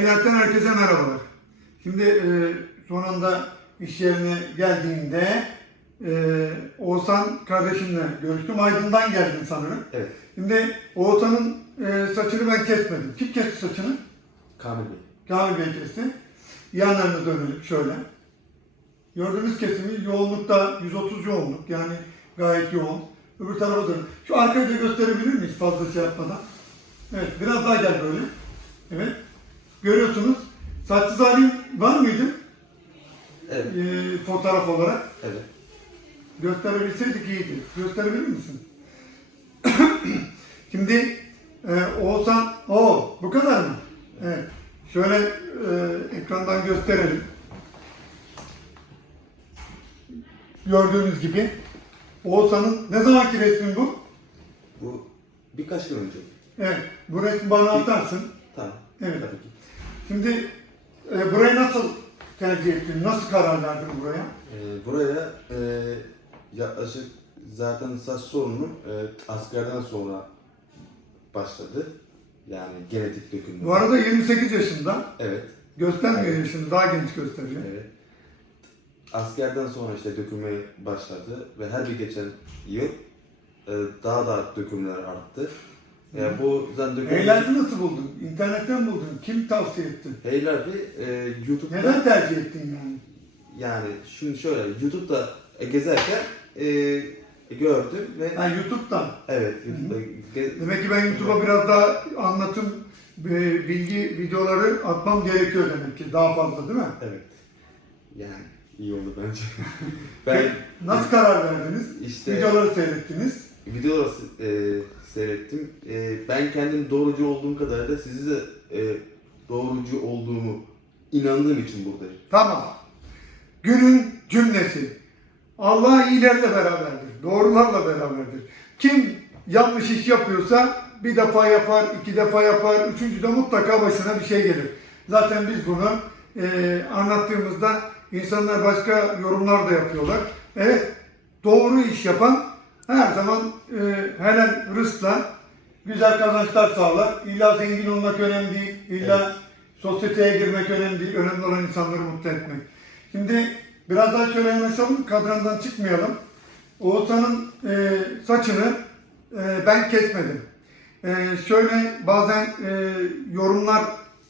Eğlence'den herkese merhabalar. Şimdi e, son anda iş yerine geldiğimde e, Oğuzhan kardeşimle görüştüm. Aydın'dan geldin sanırım. Evet. Şimdi Oğuzhan'ın e, saçını ben kesmedim. Kim kesti saçını? Kamil Bey. Kamil Bey kesti. Yanlarını dönelim şöyle. Gördüğünüz kesimi yoğunlukta 130 yoğunluk yani gayet yoğun. Öbür tarafa dönün. Şu arkayı da gösterebilir miyiz fazla şey yapmadan? Evet biraz daha gel böyle. Evet. Görüyorsunuz. Saçsız halin var mıydı? Evet. Ee, fotoğraf olarak. Evet. Gösterebilseydik iyiydi. Gösterebilir misin? Şimdi e, Oğuzhan, o bu kadar mı? Evet. Şöyle e, ekrandan gösterelim. Gördüğünüz gibi Oğuzhan'ın ne zamanki resmin bu? Bu birkaç gün önce. Evet. Bu resmi bana atarsın. Tamam. Evet. Tabii ki. Şimdi e, burayı nasıl tercih ettin? Nasıl karar verdin buraya? Ee, buraya e, yaklaşık zaten saç sorunu e, askerden sonra başladı. Yani genetik dökülme. Bu arada 28 yaşında. Evet. Göstermiyor Evet. yaşını. Daha genç gösteriyor. Evet. Askerden sonra işte dökülmeye başladı ve her bir geçen yıl e, daha da dökümler arttı. Yani bu zaten döküm... Eğlence nasıl buldun? İnternetten buldun. Kim tavsiye etti? Heyler'i e, YouTube'da... Neden tercih ettin yani? Yani şimdi şöyle YouTube'da gezerken e, gördüm ve Ha YouTube'dan. evet YouTube'da ge- Demek ki ben YouTube'a biraz daha anlatım, e, bilgi videoları atmam gerekiyor demek ki. Daha fazla değil mi? evet yani iyi oldu bence. Ben Nasıl karar verdiniz? işte Videoları seyrettiniz. videoları e, seyrettim. E, ben kendim doğrucu olduğum kadar da sizi de e, doğrucu olduğumu inandığım için buradayım. Tamam. Günün cümlesi. Allah iyilerle beraberdir. Doğrularla beraberdir. Kim yanlış iş yapıyorsa bir defa yapar, iki defa yapar, üçüncüde mutlaka başına bir şey gelir. Zaten biz bunu e, anlattığımızda insanlar başka yorumlar da yapıyorlar. Evet, doğru iş yapan her zaman e, helal rızkla güzel kazançlar sağlar. İlla zengin olmak önemli değil, illa sosyeteye girmek önemli değil. Önemli olan insanları mutlu etmek. Şimdi biraz daha şöyle yanaşalım, kadrandan çıkmayalım. Oğuzhan'ın e, saçını e, ben kesmedim. E, şöyle bazen e, yorumlar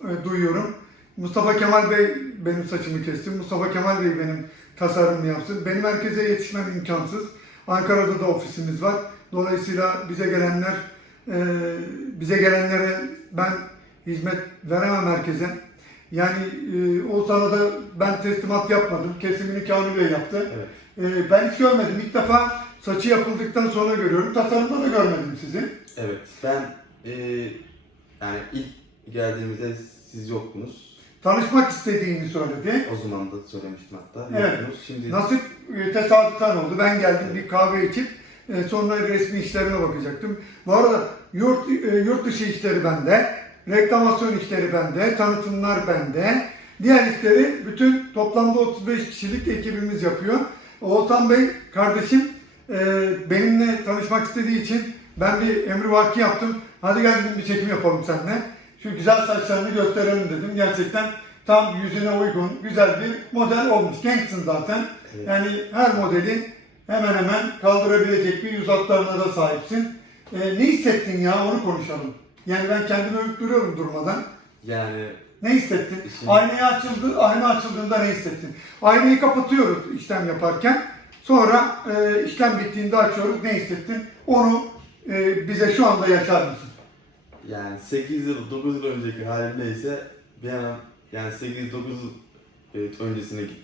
e, duyuyorum. Mustafa Kemal Bey benim saçımı kesti. Mustafa Kemal Bey benim tasarımımı yapsın. Benim herkese yetişmem imkansız. Ankara'da da ofisimiz var. Dolayısıyla bize gelenler e, bize gelenlere ben hizmet veremem herkese. Yani e, o sana da ben teslimat yapmadım. Kesimini Kamil Bey yaptı. Evet. E, ben hiç görmedim. İlk defa saçı yapıldıktan sonra görüyorum. Tasarımda da görmedim sizi. Evet. Ben e, yani ilk geldiğimizde siz yoktunuz. Tanışmak istediğini söyledi. O zaman da söylemiştim hatta. Evet. Yoktunuz. Şimdi Nasip e, tesadüfen oldu. Ben geldim bir kahve içip e, sonra resmi işlerime bakacaktım. Bu arada yurt, e, yurt dışı işleri bende, reklamasyon işleri bende, tanıtımlar bende. Diğer işleri bütün toplamda 35 kişilik ekibimiz yapıyor. Oğuzhan Bey kardeşim e, benimle tanışmak istediği için ben bir emrivaki yaptım. Hadi gel dedim bir çekim yapalım seninle. Şu güzel saçlarını gösterelim dedim. Gerçekten tam yüzüne uygun, güzel bir model olmuş. Gençsin zaten. Evet. Yani her modeli hemen hemen kaldırabilecek bir yüz hatlarına da sahipsin. Ee, ne hissettin ya onu konuşalım. Yani ben kendimi övüp duruyorum durmadan. yani Ne hissettin? Şimdi- Aynayı açıldı, ayna açıldığında ne hissettin? Aynayı kapatıyoruz işlem yaparken. Sonra e, işlem bittiğinde açıyoruz. Ne hissettin? Onu e, bize şu anda yaşar mısın? Yani 8 yıl 9 yıl önceki halim neyse bir an yani 8 9 yıl evet, öncesine gittim.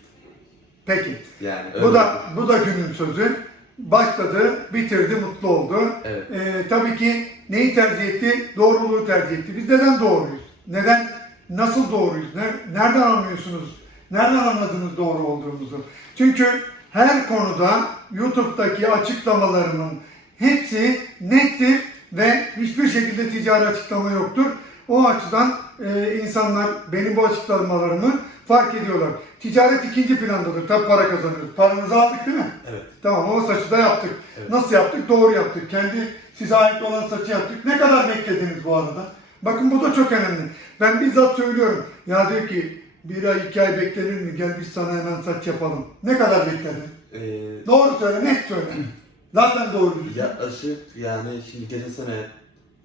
Peki. Yani Bu da bu da günün sözü. Başladı, bitirdi, mutlu oldu. Evet. Ee, tabii ki neyi tercih etti? Doğruluğu tercih etti. Biz neden doğruyuz? Neden, nasıl doğruyuz? Ne- nereden anlıyorsunuz? Nereden anladınız doğru olduğumuzu? Çünkü her konuda YouTube'daki açıklamalarımın hepsi nettir ve hiçbir şekilde ticari açıklama yoktur. O açıdan e, insanlar benim bu açıklamalarımı fark ediyorlar. Ticaret ikinci plandadır. Tabii para kazanıyoruz. Paranızı aldık değil mi? Evet. Tamam ama saçı da yaptık. Evet. Nasıl yaptık? Doğru yaptık. Kendi size ait olan saçı yaptık. Ne kadar beklediniz bu arada? Bakın bu da çok önemli. Ben bizzat söylüyorum. Ya diyor ki bir ay iki ay beklenir mi? Gel biz sana hemen saç yapalım. Ne kadar bekledin? Ee, Doğru söyle, net söyle. Zaten doğru diyorsun. yaklaşık yani şimdi geçen sene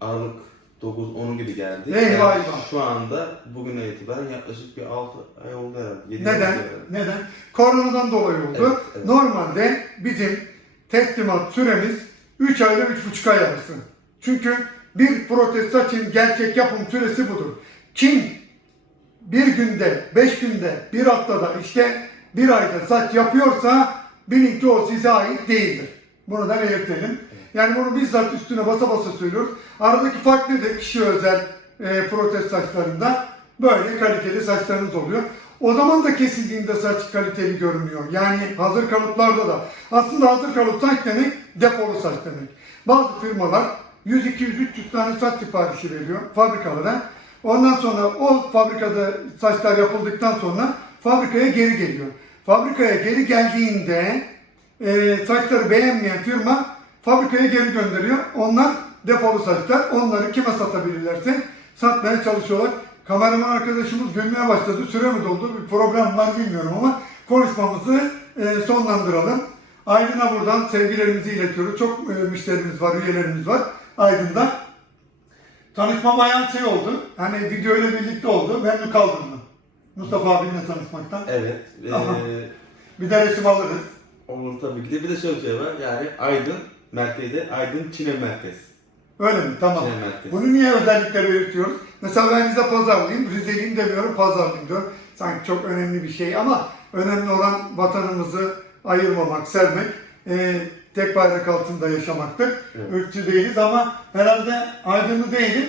Aralık 9-10 gibi geldi. Eyvah, yani eyvah. Şu anda bugüne itibaren yaklaşık bir 6 ay oldu herhalde. yedi Neden? ay oldu. Neden? Koronadan dolayı oldu. Evet, evet. Normalde bizim teslimat süremiz 3 ayla 3,5 ay arası. Çünkü bir protez saçın gerçek yapım süresi budur. Kim bir günde, 5 günde, bir haftada, işte bir ayda saç yapıyorsa bilin ki o size ait değildir. Bunu da belirtelim. Yani bunu bizzat üstüne basa basa söylüyoruz. Aradaki fark nedir? Kişi özel e, protez saçlarında böyle kaliteli saçlarınız oluyor. O zaman da kesildiğinde saç kaliteli görünüyor. Yani hazır kalıplarda da. Aslında hazır kalıp saç demek depolu saç demek. Bazı firmalar 100, 200, 300 tane saç siparişi veriyor fabrikalara. Ondan sonra o fabrikada saçlar yapıldıktan sonra fabrikaya geri geliyor. Fabrikaya geri geldiğinde e, saçları beğenmeyen firma fabrikaya geri gönderiyor. Onlar defolu saçlar. Onları kime satabilirlerse satmaya çalışıyorlar. Kameraman arkadaşımız gülmeye başladı. Süre mi doldu? Bir problem var bilmiyorum ama konuşmamızı e, sonlandıralım. Aydın'a buradan sevgilerimizi iletiyoruz. Çok e, müşterimiz var, üyelerimiz var Aydın'da. Tanışma bayağı şey oldu. Hani video ile birlikte oldu. Memnun kaldım mı? Mustafa abimle tanışmaktan. Evet. Aha. Ee, Bir de resim alırız. Olur tabii ki de. Bir de şöyle bir şey var. Yani Aydın merkezde Aydın Çin'e merkez. Öyle mi? Tamam. Çin'e merkez. Bunu niye özellikle belirtiyoruz? Mesela ben Rize pazarlıyım. Rizeliyim demiyorum, pazarlıyım diyorum. Sanki çok önemli bir şey ama önemli olan vatanımızı ayırmamak, sevmek. Ee, tek bayrak altında yaşamaktır. Evet. Ülkçü değiliz ama herhalde aydınlı değilim.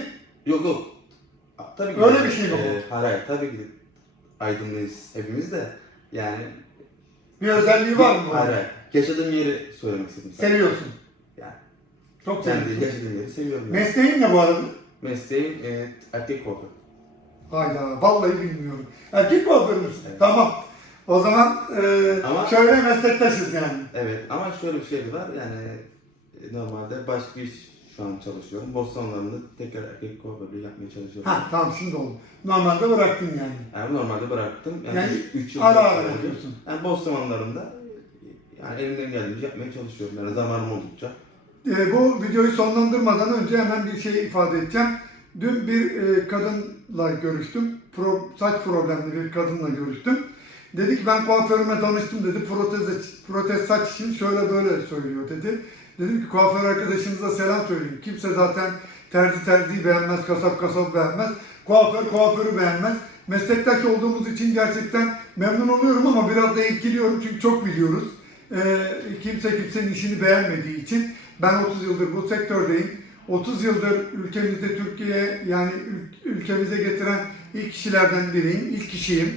Yok yok. Tabii ki Öyle de, bir şey mi bu? e, hayır hayır tabii ki de Aydınlıyız hepimiz de. Yani Bir özelliği var mı? Hayır hayır. Yaşadığım yeri söylemek istedim. Seviyorsun. Yani Çok kendi seviyorsun. yaşadığım yeri seviyorum. Yani. Mesleğin ne bu arada? Mesleğim e, erkek kuaför. Hayda, vallahi bilmiyorum. Erkek kuaför müsün? Evet. Tamam. O zaman e, Ama- şöyle meslektaşız yani. Evet ama şöyle bir şey de var yani e, normalde başka iş şu an çalışıyorum. Bostanlarında tekrar erkek kuaförlüğü yapmaya çalışıyorum. Ha tamam şimdi oldu. Normalde bıraktın yani. Yani normalde bıraktım. Yani, Yani 3 yıl ara ara oldu. yapıyorsun. Yani Bostanlarında yani elimden geldiğince yapmaya çalışıyorum. Yani zamanım oldukça. E, bu videoyu sonlandırmadan önce hemen bir şey ifade edeceğim. Dün bir e, kadınla görüştüm. Pro, saç problemli bir kadınla görüştüm. Dedi ki ben kuaförüme danıştım dedi. Protez, protez saç için şöyle böyle söylüyor dedi. Dedim ki kuaför arkadaşınıza selam söyleyin. Kimse zaten terzi terziyi beğenmez, kasap kasap beğenmez. Kuaför kuaförü beğenmez. Meslektaş olduğumuz için gerçekten memnun oluyorum ama biraz da etkiliyorum çünkü çok biliyoruz. Ee, kimse kimsenin işini beğenmediği için ben 30 yıldır bu sektördeyim. 30 yıldır ülkemizde Türkiye yani ül- ülkemize getiren ilk kişilerden biriyim, ilk kişiyim.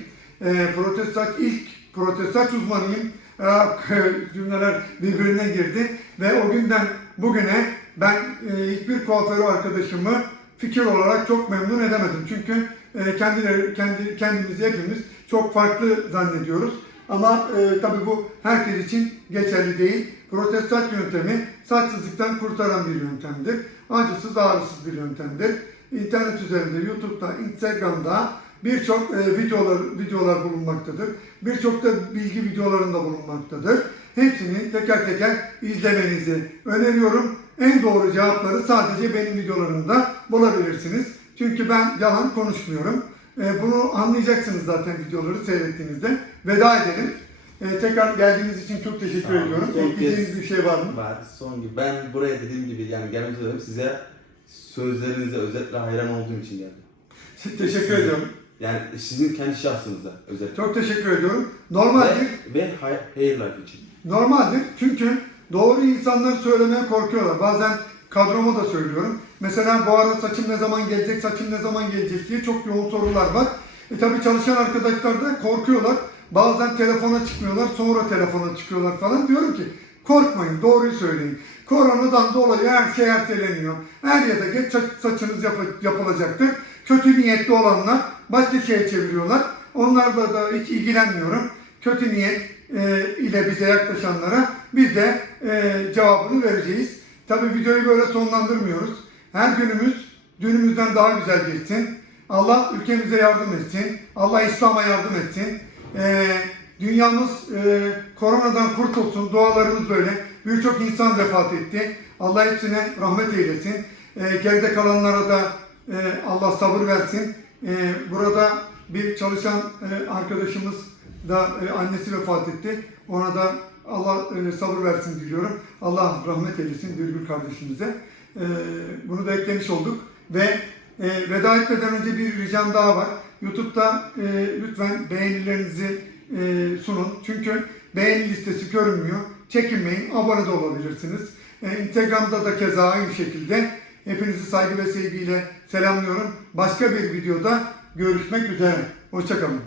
Protez saç ilk protez saç uzmanıyım. Aa, cümleler birbirine girdi ve o günden bugüne ben e, hiçbir kuaförü arkadaşımı fikir olarak çok memnun edemedim. Çünkü e, kendileri kendi kendimizi hepimiz çok farklı zannediyoruz. Ama e, tabii bu herkes için geçerli değil. Protez saç yöntemi saçsızlıktan kurtaran bir yöntemdir. Acısız ağrısız bir yöntemdir. İnternet üzerinde, YouTube'da, Instagram'da birçok e, videolar videolar bulunmaktadır. Birçok da bilgi videolarında bulunmaktadır. Hepsini teker teker izlemenizi öneriyorum. En doğru cevapları sadece benim videolarımda bulabilirsiniz. Çünkü ben yalan konuşmuyorum. E, bunu anlayacaksınız zaten videoları seyrettiğinizde. Veda edelim. E, tekrar geldiğiniz için çok teşekkür olun. ediyorum. Ekleyeceğiniz bir şey var mı? Var son gibi. Ben buraya dediğim gibi yani gelmek üzere size sözlerinize özetle hayran olduğum için geldim. teşekkür ediyorum. Yani sizin kendi şahsınıza özellikle. Çok teşekkür ediyorum. Normaldir. Ve, ve hay- hair life için. Normaldir çünkü doğru insanlar söylemeye korkuyorlar. Bazen kadroma da söylüyorum. Mesela bu arada saçım ne zaman gelecek, saçım ne zaman gelecek diye çok yoğun sorular var. E tabi çalışan arkadaşlar da korkuyorlar. Bazen telefona çıkmıyorlar, sonra telefona çıkıyorlar falan. Diyorum ki korkmayın, doğruyu söyleyin. Koronadan dolayı her şey erteleniyor. Er ya da geç sa- saçınız yap- yapılacaktır. Kötü niyetli olanlar başka şeye çeviriyorlar. Onlarla da hiç ilgilenmiyorum. Kötü niyet e, ile bize yaklaşanlara biz de e, cevabını vereceğiz. Tabi videoyu böyle sonlandırmıyoruz. Her günümüz dünümüzden daha güzel geçsin. Allah ülkemize yardım etsin. Allah İslam'a yardım etsin. Ee, dünyamız e, koronadan kurtulsun. Dualarımız böyle. Birçok insan vefat etti. Allah hepsine rahmet eylesin. Ee, geride kalanlara da e, Allah sabır versin. Ee, burada bir çalışan e, arkadaşımız da e, annesi vefat etti. Ona da Allah e, sabır versin diliyorum. Allah rahmet eylesin Birgül kardeşimize. E, bunu da eklemiş olduk. Ve e, veda etmeden önce bir ricam daha var. YouTube'da e, lütfen beğenilerinizi e, sunun. Çünkü beğeni listesi görünmüyor. Çekinmeyin, abone de olabilirsiniz. E, Instagram'da da keza aynı şekilde. Hepinizi saygı ve sevgiyle selamlıyorum. Başka bir videoda görüşmek üzere. Hoşçakalın.